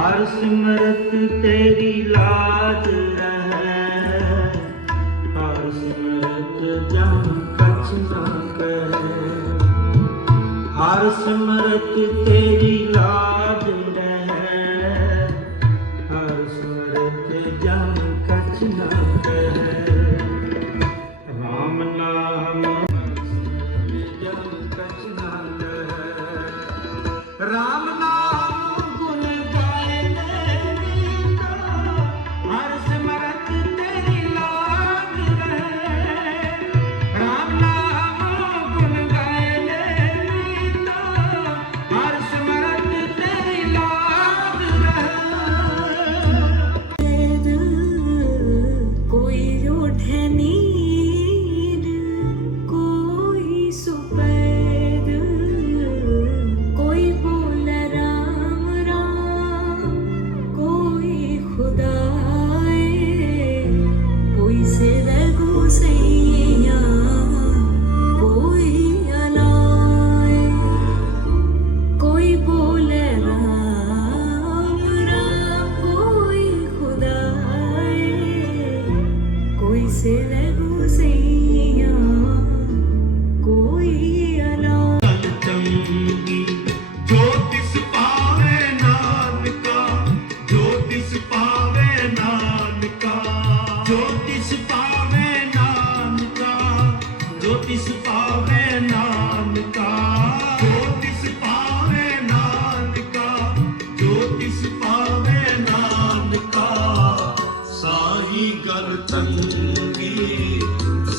हर सिमरत तेरी लाज रहे, हर सिमरत जम कछ न कहे। हर सिमरत तेरी लाज रहे, हर सिमरत जम कछ न कहे। राम नाम जम कछ न कहे, राम नाम गुण गाए मीता, हर सिमरत तेरी लाज रहे। राम नाम गुण गाए मीता, हर सिमरत तेरी लाज रहे। कोई उठे नींद, कोई सुपैद, कोई बोले राम राम, कोई खुदाए, कोई सिर गुसैया, कोई अलाए, कोई बोले राम राम, कोई खुदाए, कोई सिर गुसैया, कोई अलाए। चंगी जो तिस पावे नानका, जो तिस पावे नानका, जो तिस पावे नानका, जो तिस पावे नानका, जो तिस पावे नानका, जो तिस पावे नानका। साई गल चंगी,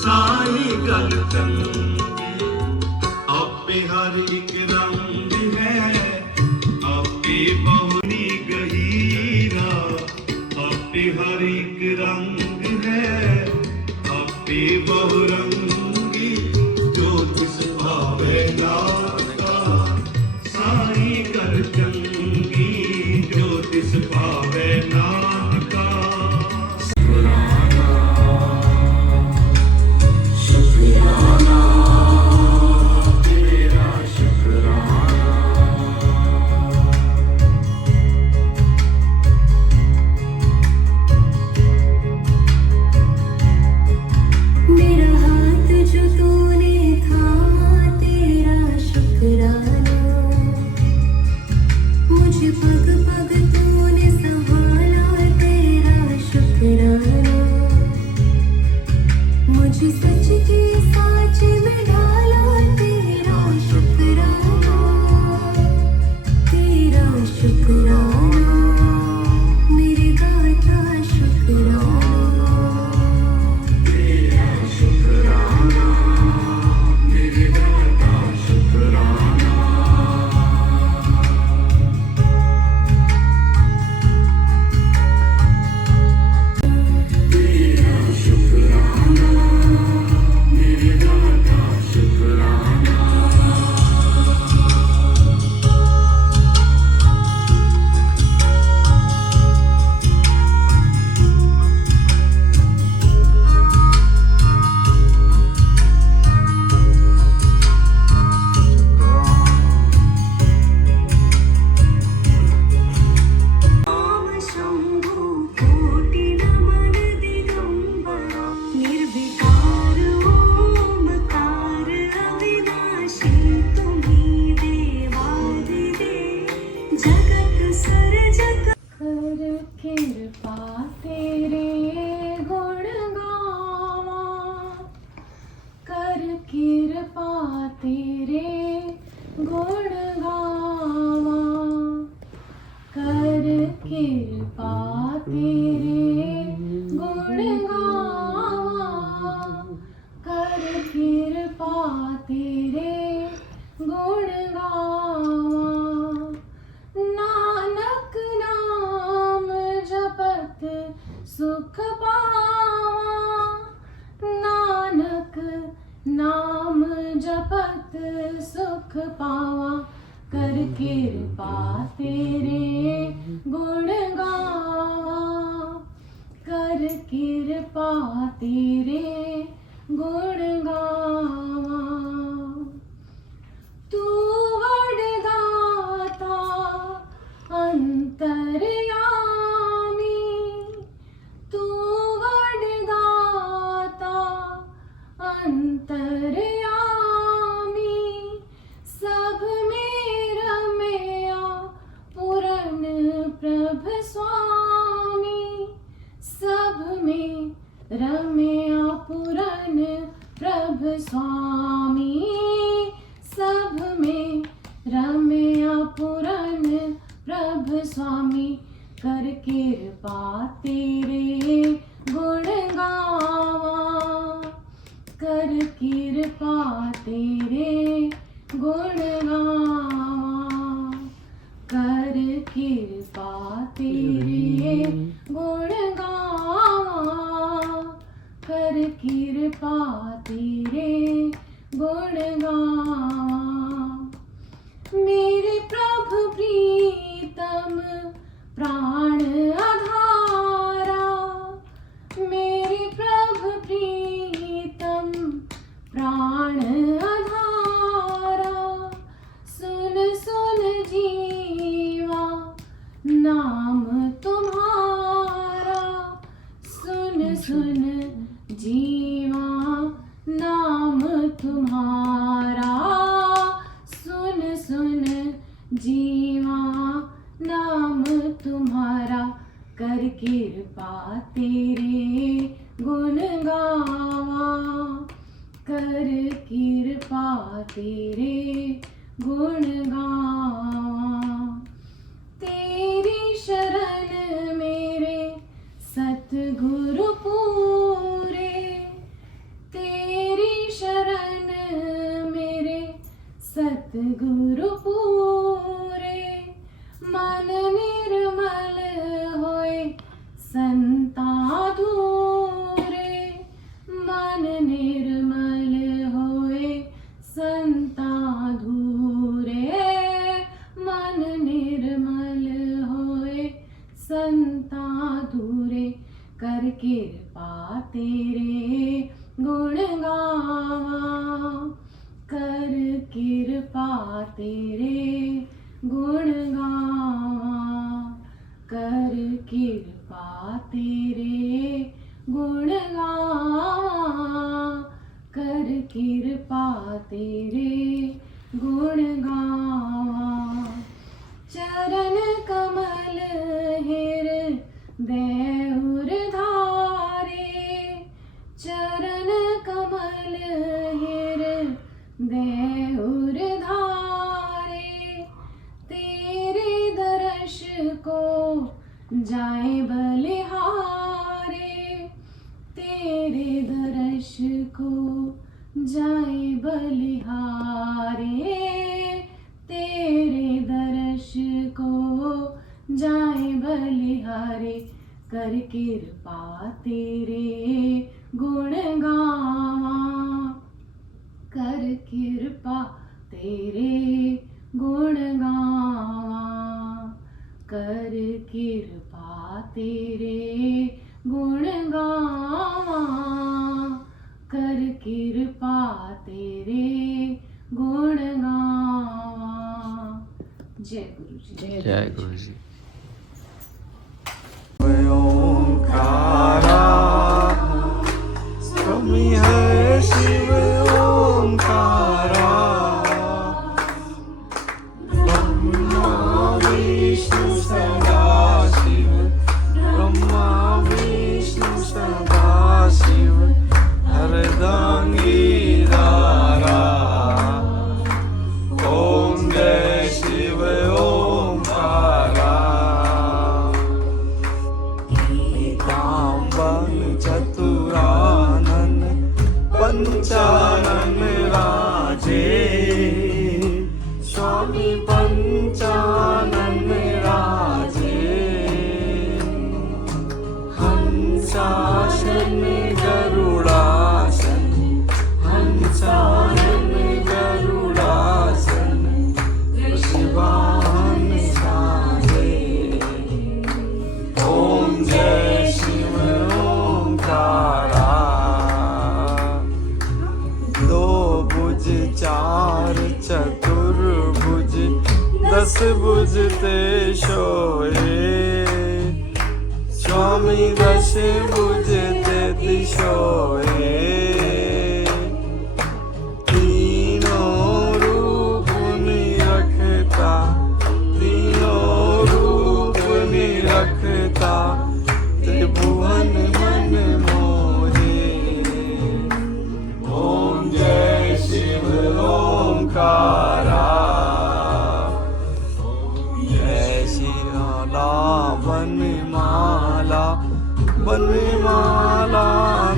साई गल चंगी, आपे हर एक रंग है, आपे बहुनी गहीरा, आपे हर एक रंग है, आपे बहुरंगी, जो तिस भावे नानका। साई कर चंगी, जो तिस भावे नानका। मेरा हाथ जो तूने थामा, तेरा शुक्राना। मुझे पग पग तूने संभाला, तेरा शुक्राना। मुझे सच के साच में ढाला, तेरा शुक्राना, तेरा शुक्राना, मेरे दाता शुक्राना। ओम शंभु कोटि नमन दिगंबरा, निर्विकार ओमकार अविनाशी, तुम्हीं देवादिदेव, जगत सर्जक। कर कृपा तेरे गुण गावा, कर कृपा तेरे गुण गावा, कर कृपा तेरे गुण गावा, कर कृपा तेरे गुण गावा। नानक नाम जपत सुख पावा, नानक नाम जपत सुख पावा, कर कृपा तेरे गुण गावा, कर कृपा तेरे गुण गावा। तू वरदाता अंतर स्वामी, सब में रम्या पुरन प्रभ स्वामी, सब में रम्या पुरन प्रभ स्वामी, कर कृपा तेरे गुण गावा, कर कृपा तेरे गुण गावा, कर कृपा तेरे गुण गावा, कर कृपा तेरे गुण गावा। मेरे प्रभु प्रीतम प्राण आधारा, मेरे प्रभु प्रीतम प्राण आधारा, सुन सुन जीवा नाम तुम्हारा, सुन सुन जीवा नाम तुम्हारा, सुन सुन जीवा नाम तुम्हारा, कर कृपा तेरे गुण गावा, कर कृपा तेरे गुण गावा। तेरी शरण मेरे सतगुरु पूरे, तेरी शरण मेरे सतगुरु पूरे, मन निर्मल होए संता धूरे, मन निर्मल होए संता धूरे, मन निर्मल होए संता धूरे, कर कृपा तेरे गुण गावा, कर कृपा तेरे गुण गावा, कर कृपा तेरे गुण गावा, कर कृपा तेरे गुण गावा। चरण कमल हृदय उरधारे, चरण कमल हृदय उरधारे, तेरे दर्श को जाए बलिहारे, तेरे दर्श को जाए बलिहारे, तेरे दर्श को जाए बलिहारे, कर कृपा तेरे गुण गावा, कर कृपा तेरे गुण गावा, कर कृपा तेरे गुण गावा, कर कृपा तेरे गुण गावा। जय गुरु जी। जय गुरु जी। ओंकारा स्वामी है शिव ओंकारा, ब्रह्मा विष्णु सदा शिव, ब्रह्मा विष्णु सदा शिव, हरदांगी दारा, ओम जय शिव ओंकारा। चतुरानन पंचानन राजे, स्वामी पंचानन राजे, हंसासन गरुड़ासन, हंसासन गरुड़ासन, शिवान साजे, ओम जय शिव ओंकारा। दो भुज चार चतुर्भुज, दस भुज ते सोए, स्वामी दश भुज ते दिशोए, तीनों रूप निरखता, तीनों रूप निरखता, बनमाला बनमाला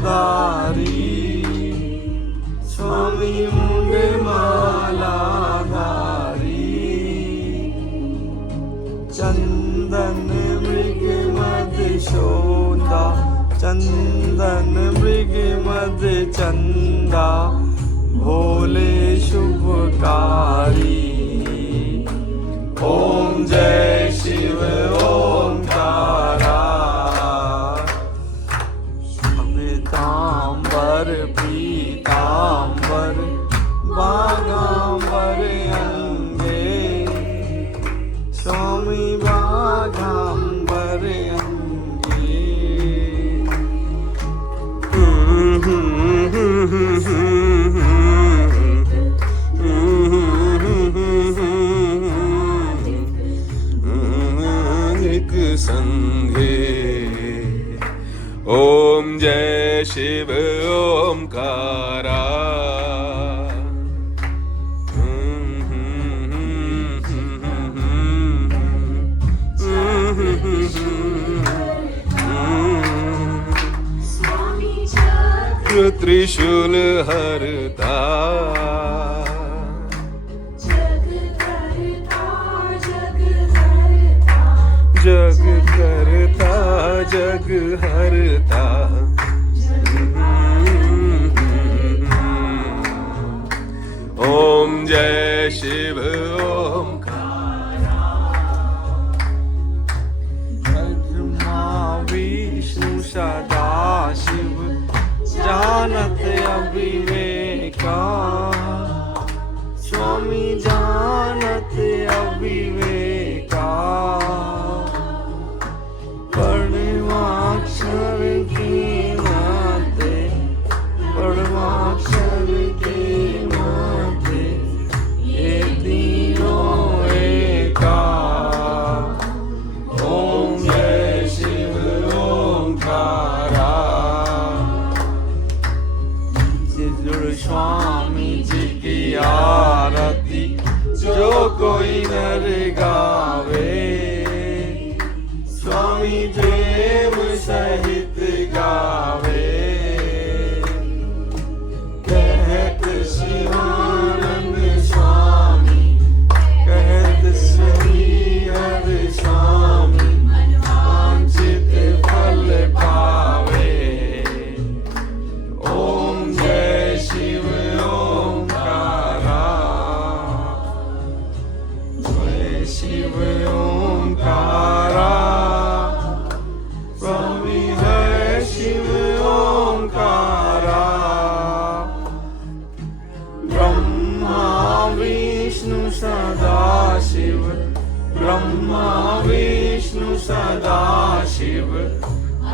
धारी स्वामी मुंडमाला धारी चंदन मृग मद शोधा चंदन मृग मद चंदा भोले शुभकारी ओम जय शिव ओंकारा पीतांबर पीतांबर बागांबर अंगे स्वामी बागांबर अंगे संघे ओम जय शिव ओंकारा त्रिशूल हरता जग करता जग हरता ओम जय शिव ओंकारा ब्रह्मा विष्णु सदा शिव जानत अविवेका स्वामी जानत अविवेका परमाक्षर के नाते परमाक्षर के नाते ये तीनों एका ओम जय शिव ओंकारा स्वामी जी की आरती जो कोई नर गावे स्वामी प्रेम सहित गावे कहत शिवानंद स्वामी कहत श्री हर स्वामी वांछित फल पावे ओम जय शिव ओंकारा जय शिव ओंकारा स्वामी जय शिव ओंकारा ब्रह्मा विष्णु सदा शिव ब्रह्मा विष्णु सदा शिव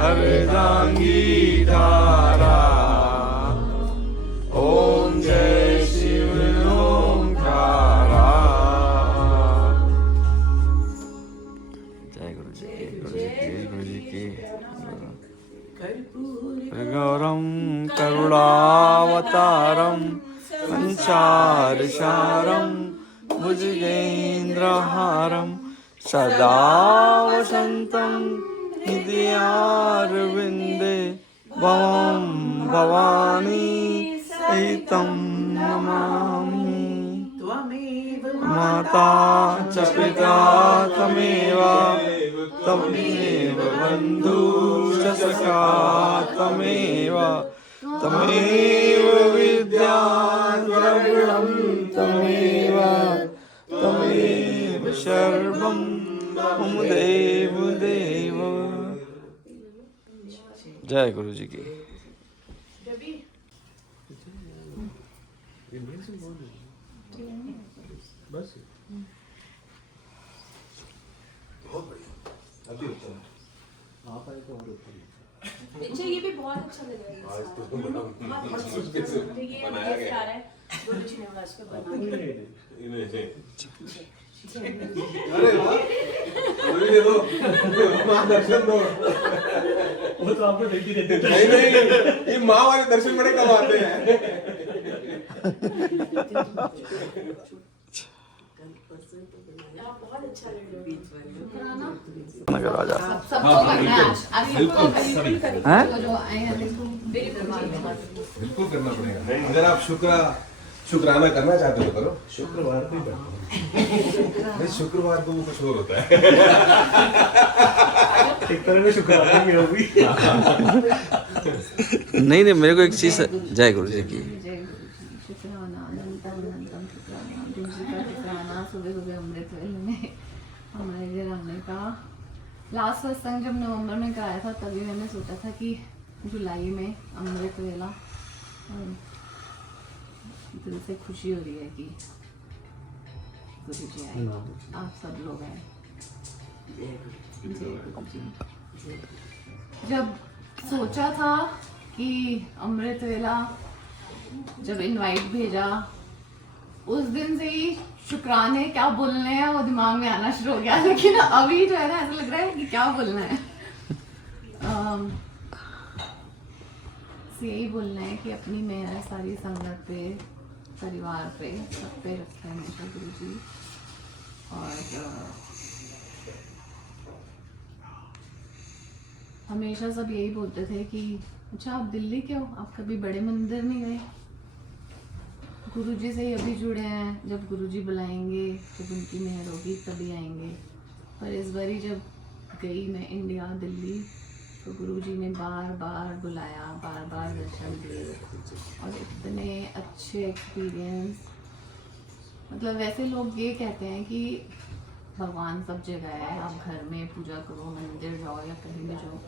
अर्धांगी धारा ओम जय शिव ओंकारा जय गुरु जी की गुरु जी की गौरम करुणावतारम संसारसारम भुजगेन्द्रहारम सदा वसन्तं हृदयारविन्दे भवं भवानी सहितं नमामि माता च पिता तमेव तमेव बन्धु च सखा तमेव तमेव विद्या द्रविणं तमेव तमेव सर्वं मम देव देव। जय गुरु जी की। बस अभी ऊपर आप आए तो और ऊपर अच्छा ये भी बहुत अच्छा लगेगा आज तो बनाया गया है गुरु जी ने वास पे बनाया अरे वाह अभी दे दो मां दर्शन दो वो तो आपको देख ही देते नहीं नहीं ये मां वाले दर्शन बड़े कम आते हैं आप बहुत अच्छा लग रहा है। नगर आ जा सबको करना है आज बिल्कुल हैं जो आए हैं बिल्कुल करना पड़ेगा। अगर आप शुक्राना करना चाहते हो तो करो, शुक्रवार को ही करना। नहीं, शुक्रवार को वो कुछ और होता है। एक तरह में शुक्राना भी होगी। नहीं मेरे को एक चीज जय गुरु जी की शुक्राना अनंतम अनंतम शुक्राना गुरु जी का शुक्राना सुबह सुबह अमृत वेले में हमारे घर आने का। लास्ट सत्संग जब नवंबर में कराया था तभी मैंने सोचा था कि जुलाई में अमृत वेला, और दिल से खुशी हो रही है कि गुरु जी आए, आप सब लोग आए। जय गुरु जी। जब सोचा था कि अमृत वेला जब इनवाइट भेजा उस दिन से ही शुक्राने क्या बोलने हैं वो दिमाग में आना शुरू हो गया, लेकिन अभी जो है ना ऐसा लग रहा है कि क्या बोलना है। यही बोलना है कि अपनी मेहर सारी संगत पे, परिवार पे, सब पे रखे हमेशा गुरु जी। और हमेशा सब यही बोलते थे कि अच्छा आप दिल्ली के हो, आप कभी बड़े मंदिर नहीं गए। गुरुजी से ही अभी जुड़े हैं, जब गुरुजी बुलाएंगे जब उनकी मेहर होगी तभी आएंगे। पर इस बारी जब गई मैं इंडिया दिल्ली तो गुरुजी ने बार बार बुलाया, बार बार दर्शन दिए और इतने अच्छे एक्सपीरियंस। मतलब वैसे लोग ये कहते हैं कि भगवान सब जगह है, आप घर में पूजा करो, मंदिर जाओ या कहीं भी जाओ,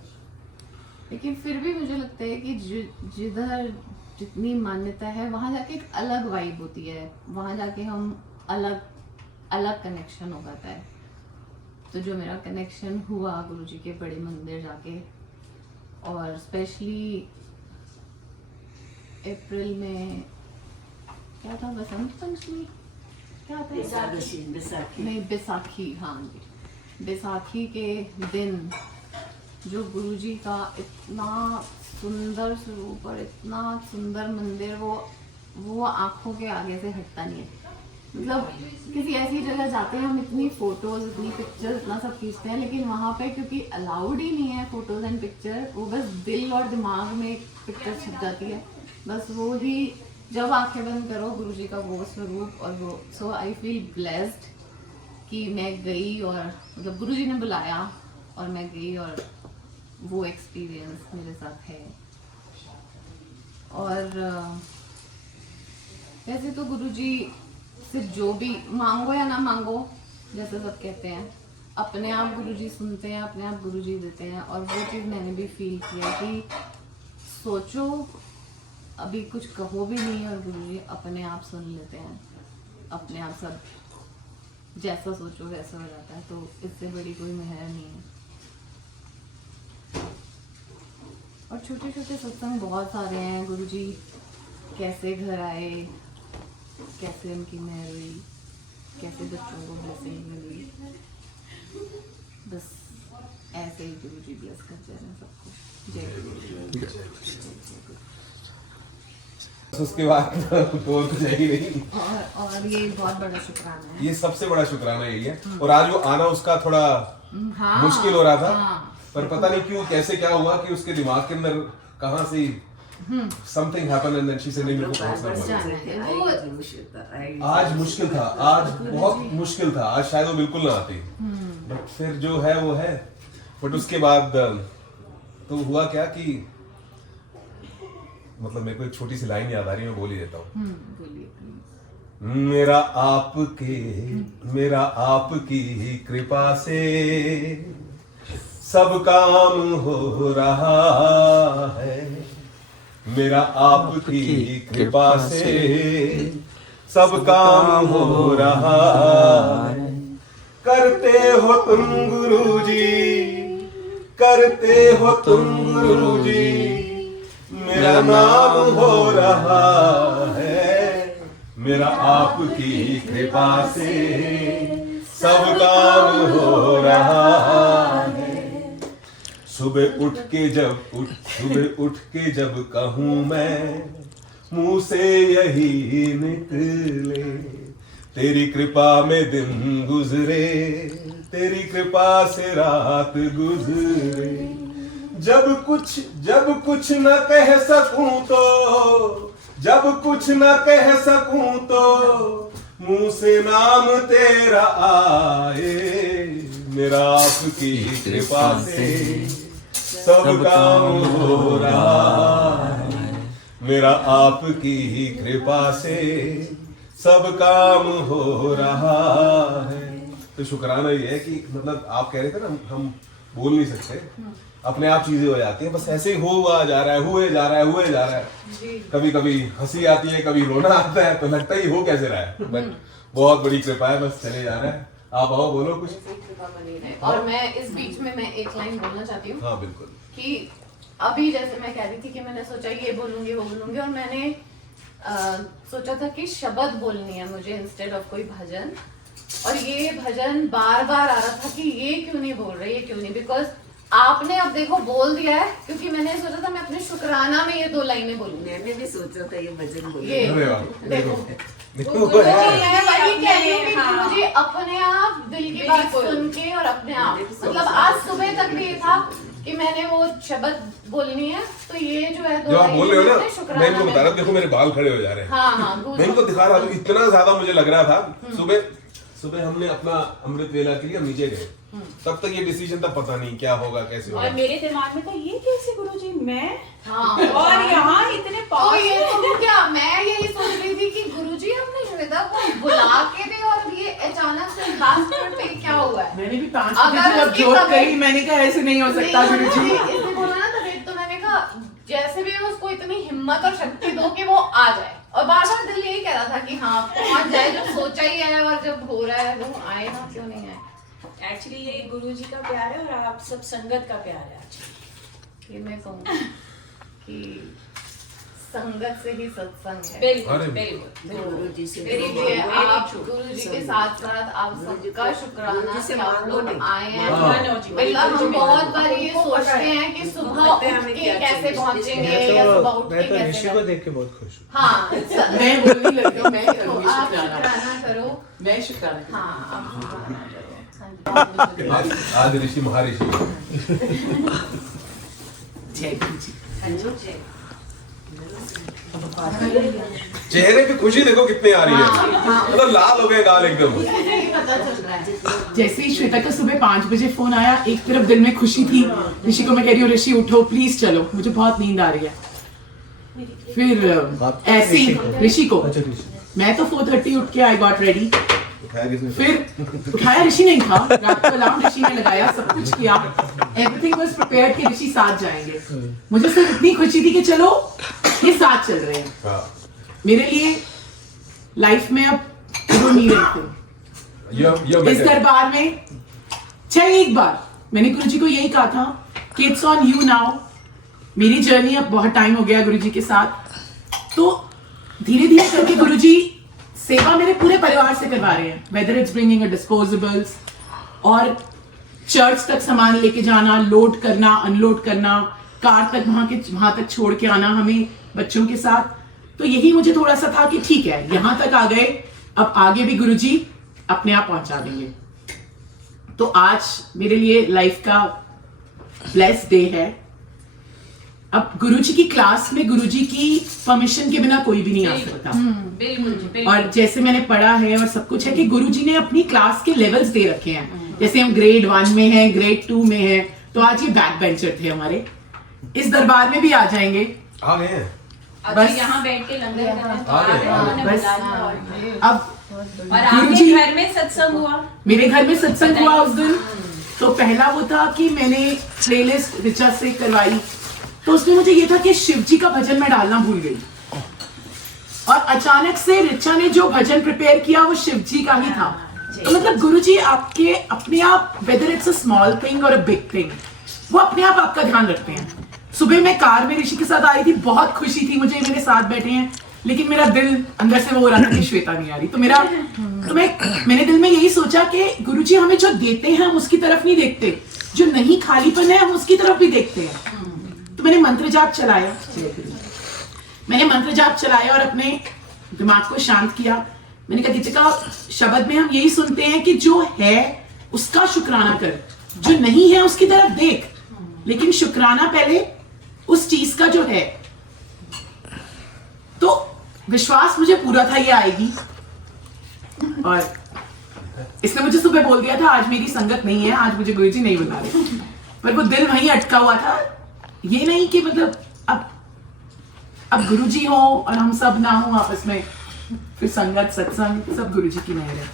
लेकिन फिर भी मुझे लगता है कि जिधर जितनी मान्यता है वहाँ जाके एक अलग वाइब होती है, वहाँ जाके हम अलग अलग कनेक्शन हो जाता है। तो जो मेरा कनेक्शन हुआ गुरुजी के बड़े मंदिर जाके, और स्पेशली अप्रैल में क्या था, बसंत पंचमी क्या था, नहीं बैसाखी, हाँ जी बैसाखी के दिन जो गुरुजी का इतना सुंदर स्वरूप और इतना सुंदर मंदिर, वो आंखों के आगे से हटता नहीं है। मतलब किसी ऐसी जगह जाते हैं हम, इतनी फोटोज, इतनी पिक्चर्स, इतना सब खींचते हैं, लेकिन वहाँ पे क्योंकि अलाउड ही नहीं है फोटोज एंड पिक्चर, वो बस दिल और दिमाग में एक पिक्चर छिप जाती है, बस वो ही जब आंखें बंद करो गुरुजी का वो स्वरूप। और वो सो आई फील ब्लेस्ड कि मैं गई, और मतलब गुरुजी ने बुलाया और मैं गई, और वो एक्सपीरियंस मेरे साथ है। और वैसे तो गुरुजी से जो भी मांगो या ना मांगो, जैसे सब कहते हैं, अपने आप गुरुजी सुनते हैं, अपने आप गुरुजी देते हैं। और वो चीज़ मैंने भी फील किया कि सोचो अभी कुछ कहो भी नहीं और गुरुजी अपने आप सुन लेते हैं, अपने आप सब जैसा सोचो वैसा हो जाता है। तो इससे बड़ी कोई मेहर नहीं है। और छोटे छोटे सत्संग बहुत सारे हैं, गुरुजी कैसे घर आए, कैसे उनकी मेहर हुई, कैसे बच्चों को ब्लेसिंग मिली, बस ऐसे ही गुरुजी ब्लेस करते हैं सबको। जय गुरु। उसके बाद तो जाएगी नहीं। और ये बहुत बड़ा शुक्राना है, ये सबसे बड़ा शुक्राना यही है। और आज वो आना उसका थोड़ा हाँ, मुश्किल हो रहा था, हाँ, पर पता नहीं क्यों कैसे क्या हुआ कि उसके दिमाग के अंदर कहाँ से something happened and then she said नहीं मेरे को पहुंचना पड़ेगा। आज मुश्किल था, आज बहुत मुश्किल था, आज शायद वो बिल्कुल ना आती, बट फिर जो है वो है। बट उसके बाद तो हुआ क्या कि मतलब मेरे को एक छोटी सी लाइन याद आ रही है, मैं बोल ही देता हूँ। मेरा आपकी ही कृपा से सब काम हो रहा है, मेरा आपकी ही कृपा से सब काम हो रहा है। करते हो तुम गुरुजी, करते हो तुम गुरुजी, मेरा नाम हो रहा है, मेरा आपकी कृपा से सब काम हो रहा है। सुबह उठ के जब कहूँ मैं, मुंह से यही निकले, तेरी कृपा में दिन गुजरे, तेरी कृपा से रात गुजरे। जब कुछ न कह सकूं तो, जब कुछ न कह सकूं तो मुंह से नाम तेरा आए। मेरा आपकी कृपा से सब काम हो रहा है, मेरा आपकी कृपा से सब काम हो रहा है। तो शुक्राना ये है कि मतलब आप कह रहे थे ना हम बोल नहीं सकते, अपने आप चीजें हो जाती हैं, बस ऐसे ही हुआ जा रहा है, हुए जा रहा है। कभी कभी हंसी आती है, कभी रोना आता है, तो लगता ही हो कैसे रहा है, बट बहुत बड़ी कृपा है, बस चले जा रहा है। आप आओ बोलो कुछ। कृपा बनी रहे। और मैं इस बीच में मैं एक लाइन बोलना चाहती हूँ। हाँ बिल्कुल। कि अभी जैसे मैं कह रही थी कि मैंने सोचा ये बोलूंगी वो बोलूंगी, और मैंने सोचा था कि शब्द बोलनी है मुझे इंस्टेड ऑफ कोई भजन, और ये भजन बार बार आ रहा था कि ये क्यों नहीं बोल रही, ये क्यों नहीं, बिकॉज आपने अब देखो बोल दिया है, क्योंकि मैंने सोचा था मैं अपने शुक्राना में ये 2 लाइनें बोलूंगी। मैंने भी सोचा था ये भजन बोलूं। ये अरे वाह, देखो देखो गुरुजी, मैं वही कह रही हूँ कि गुरुजी अपने आप दिल की बात बिल्कुल। सुन के, और अपने आप मतलब आज सुबह तक भी ये था कि मैंने वो शब्द बोलनी है, तो ये जो है जो आप बोल रहे हो ना, शुक्राना मैं इनको बता रहा हूँ, में- देखो मेरे बाल खड़े हो जा रहे हैं। हाँ मैं इनको दिखा रहा था, इतना ज्यादा मुझे लग रहा था। सुबह हमने अपना अमृत वेला के लिए हम नीचे गए, तब तक ये डिसीजन था, पता नहीं क्या होगा कैसे होगा। और मेरे दिमाग में था ये कैसे गुरुजी मैं, हाँ और यहाँ इतने तो ये तो क्या मैं यही सोच रही थी कि गुरुजी हमने श्वेता को बुला के भी, और ये अचानक से लास्ट मिनट पे क्या हुआ है। मैंने भी 5 अगर बजे जब उसकी जोत तबीयत- करी, मैंने कहा ऐसे नहीं हो सकता गुरुजी। इसने बोला ना तबीयत, तो मैंने कहा जैसे भी उसको इतनी हिम्मत और शक्ति दो कि वो आ जाए, और बार बार दिल यही कह रहा था कि हाँ पहुंच जाए, जब सोचा ही है और जब हो रहा है वो आए ना, क्यों नहीं आए। एक्चुअली ये गुरुजी का प्यार है और आप सब संगत का प्यार है actually। ये मैं कहूँगी कि संगत से ही सत्संग है। बिल्कुल अरे बिल्कुल। गुरुजी से इसलिए आप गुरु जी के साथ साथ आप सबका शुक्राना कि आप लोग आए हैं। मतलब हम बहुत बार ये सोचते हैं कि सुबह उठ के कैसे पहुंचेंगे, या सुबह उठ के मैं तो ऋषि कैसे को देख के बहुत खुश हूँ। हाँ मैं बोलने लगी हूँ, मैं तो करूँगी आप शुक्राना। शुक्राना करो। मैं शुक्राना करूँगी। हाँ आप शुक्राना करो। हाँ जी। आज ऋषि महर्षि जय गुरु जी। चेहरे पे खुशी देखो कितनी आ रही है, मतलब लाल हो गए गाल एकदम। पता चल रहा है। जैसे ही श्वेता का सुबह 5 बजे फोन आया, एक तरफ दिल में खुशी थी, ऋषि को मैं कह रही हूँ ऋषि उठो प्लीज चलो, मुझे बहुत नींद आ रही है। फिर ऐसे ही ऋषि को, मैं तो 4:30 उठ के आई गॉट रेडी, फिर उठाया ऋषि नहीं था, रात को अलार्म ऋषि ने लगाया, सब कुछ किया, एवरीथिंग वाज प्रिपेयर्ड कि ऋषि साथ जाएंगे। मुझे सिर्फ इतनी खुशी थी कि चलो ये साथ चल रहे हैं। हाँ। मेरे लिए लाइफ में अब don't need anything। इस दरबार में चाहे एक बार मैंने गुरुजी को यही कहा था कि इट्स ऑन यू नाउ। मेरी जर्नी अब बहुत टाइम हो गया गुरुजी के साथ, तो धीरे धीरे करके गुरुजी सेवा मेरे पूरे परिवार से करवा रहे हैं, वेदर इट्स ब्रिंगिंग डिस्पोजेबल्स और चर्च तक सामान लेके जाना, लोड करना, अनलोड करना, कार तक वहां तक छोड़ के आना हमें बच्चों के साथ। तो यही मुझे थोड़ा सा था कि ठीक है यहां तक आ गए, अब आगे भी गुरुजी अपने आप पहुंचा देंगे। तो आज मेरे लिए लाइफ का ब्लेस्ड डे है। अब गुरुजी की क्लास में गुरुजी की परमिशन के बिना कोई भी नहीं आ सकता। बिल्कुल जी, बिल्कुल। और जैसे मैंने पढ़ा है और सब कुछ है कि गुरुजी ने अपनी क्लास के लेवल्स दे रखे हैं, जैसे हम ग्रेड 1 में हैं, ग्रेड 2 में हैं, तो आज ये बैक बेंचर थे हमारे, इस दरबार में भी आ जाएंगे। आ गए हैं। अगर बस- यहाँ बैठ के लंगर करना तो आ गए, आ गए। उन्होंने बस- बुला लिया और- अब और आपके गुरुजी- घर में सत्संग हुआ। मेरे घर में सत्संग हुआ उस दिन। तो पहला वो था कि मैंने प्लेलिस्ट रिचा से करवाई, तो उसमें मुझे ये था कि शिवजी का भजन मैं डालना भूल गई, और अचानक से रिचा ने जो भजन प्रिपेयर किया वो शिवजी का ही था। तो मतलब गुरुजी आपके अपने आप, whether it's a small thing और अ बिग थिंग, वो अपने आप आपका ध्यान रखते हैं। सुबह मैं कार में ऋषि के साथ आ रही थी, बहुत खुशी थी मुझे, मेरे साथ बैठे हैं, लेकिन मेरा दिल अंदर से वो हो रहा था कि श्वेता नहीं आ रही। तो मैंने दिल में यही सोचा कि गुरुजी हमें जो देते हैं हम उसकी तरफ नहीं देखते, जो नहीं खालीपन है हम उसकी तरफ भी देखते हैं। तो मैंने मंत्र जाप चलाया, और अपने दिमाग को शांत किया मैंने कहा गीतिका, शब्द में हम यही सुनते हैं कि जो है उसका शुक्राना कर, जो नहीं है उसकी तरफ देख, लेकिन शुक्राना पहले उस चीज का जो है। तो विश्वास मुझे पूरा था ये आएगी, और इसने मुझे सुबह बोल दिया था आज मेरी संगत नहीं है, आज मुझे गुरुजी नहीं बुला रहे, पर वो दिल वहीं अटका हुआ था। ये नहीं कि मतलब अब गुरुजी हो और हम सब ना हो आपस में, फिर संगत सत्संग सब गुरुजी की मेहर है।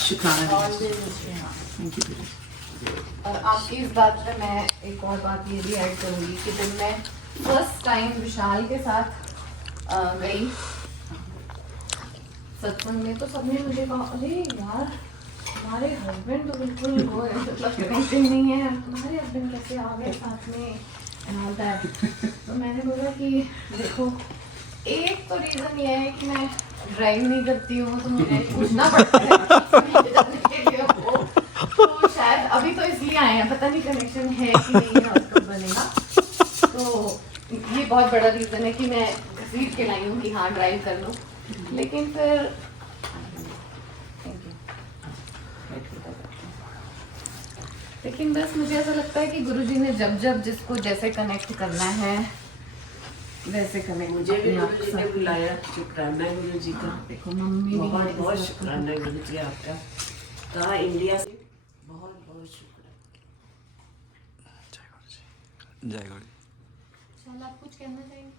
शुक्राना, थैंक यू। और आपकी इस बात पे मैं एक और बात ये भी ऐड करूंगी कि जब मैं फर्स्ट टाइम विशाल के साथ गई सत्संग में, तो सबने मुझे कहा अरे यार हमारे हस्बैंड तो बिल्कुल वो है, मतलब कनेक्शन नहीं है, तुम्हारे हस्बैंड कैसे आ गए साथ में एंड ऑल दैट। तो मैंने बोला कि देखो, एक तो रीज़न ये है कि मैं ड्राइव नहीं करती हूँ, तो मुझे पूछना पड़ता है तो शायद अभी तो इसलिए आए हैं, पता नहीं कनेक्शन है कि नहीं है, उसको बनेगा। तो ये बहुत बड़ा रीज़न है कि मैं घसीट के लाई हूँ कि हाँ ड्राइव कर लो, लेकिन फिर लेकिन बस मुझे ऐसा लगता है कि गुरुजी ने जब जब जिसको जैसे कनेक्ट करना है वैसे कनेक्ट। मुझे भी गुरुजी ने बुलाया, शुक्राना है गुरुजी का। देखो मम्मी भी बहुत बहुत शुक्राना है गुरुजी आपका, कहा इंडिया से बहुत बहुत शुक्र। जय गुरु जी। चल आप कुछ कहना चाहिए?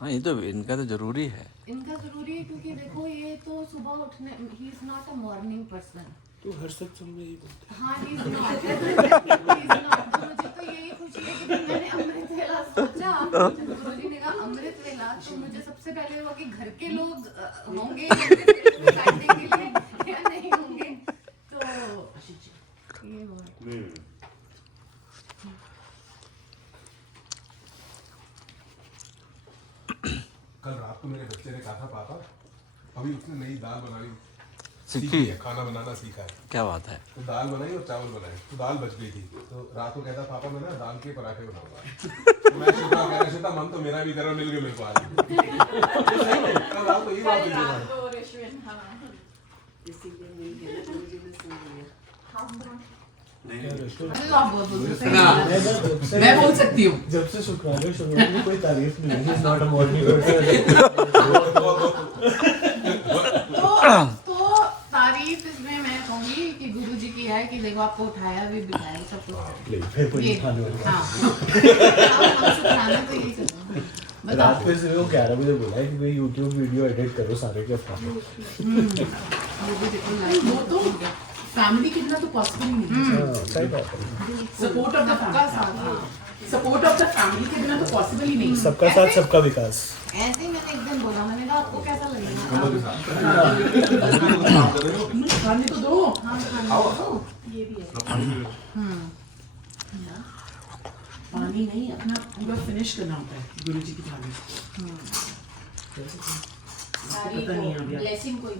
हाँ, ये तो इनका तो जरूरी है। इनका जरूरी है क्योंकि देखो ये तो सुबह उठने, he is not a morning person. तू हर सत्संग में ही बोलता है। हाँ, he is not। मुझे तो यही खुशी है कि मैंने अमृत वेला सोचा, गुरुजी ने कहा अमृत वेला, तो मुझे सबसे पहले हुआ कि घर के लोग होंगे बैठने के लिए या नहीं होंगे, तो ये हुआ। कल रात को मेरे बच्चे ने कहा था पापा अभी उसने नई दाल बनानी सीखी है, खाना बनाना सीखा है। क्या बात है। तो दाल बनाई और चावल बनाए, तो दाल बच गई थी, तो रात को कहता पापा मैं ना दाल के पराठे बनाऊंगा। तो मैं श्वेता कह रहा श्वेता मन तो मेरा भी करो, मिल गए मेरे को आज। कल रात को ये बात हुई थी। इसीलिए मिल गया ना, गुरुजी ने सुन लिया। अरे आप बहुत बोल सकते हैं। मैं बोल सकती हूँ। जब से शुक्राना शुरू हुई कोई तारीफ नहीं है, नॉट अ मॉर्निंग तो तारीफ इसमें मैं कहूँगी कि गुरुजी की है कि देखो आपको उठाया भी बिठाया सब कुछ। फिर कोई ये खाने वाला। हाँ, शुक्राना तो यही करो। रात पे से वो 11 बजे बोला है कि भाई YouTube वीडियो एडिट करो सारे के अपना। वो तो फैमिली के बिना तो पॉसिबल ही नहीं है। हाँ, सही बात है। Support of the family, support of the family के बिना तो पॉसिबल ही नहीं है। सबका साथ सबका विकास। ऐसे ही मैंने एक दिन बोला, मैंने कहा आपको कैसा लगेगा? खाने तो दो। हाँ, खाना दो। ये भी है। पानी नहीं, अपना पूरा फिनिश करना होता है गुरुजी की थाली। सारी ब्लेसिंग कोई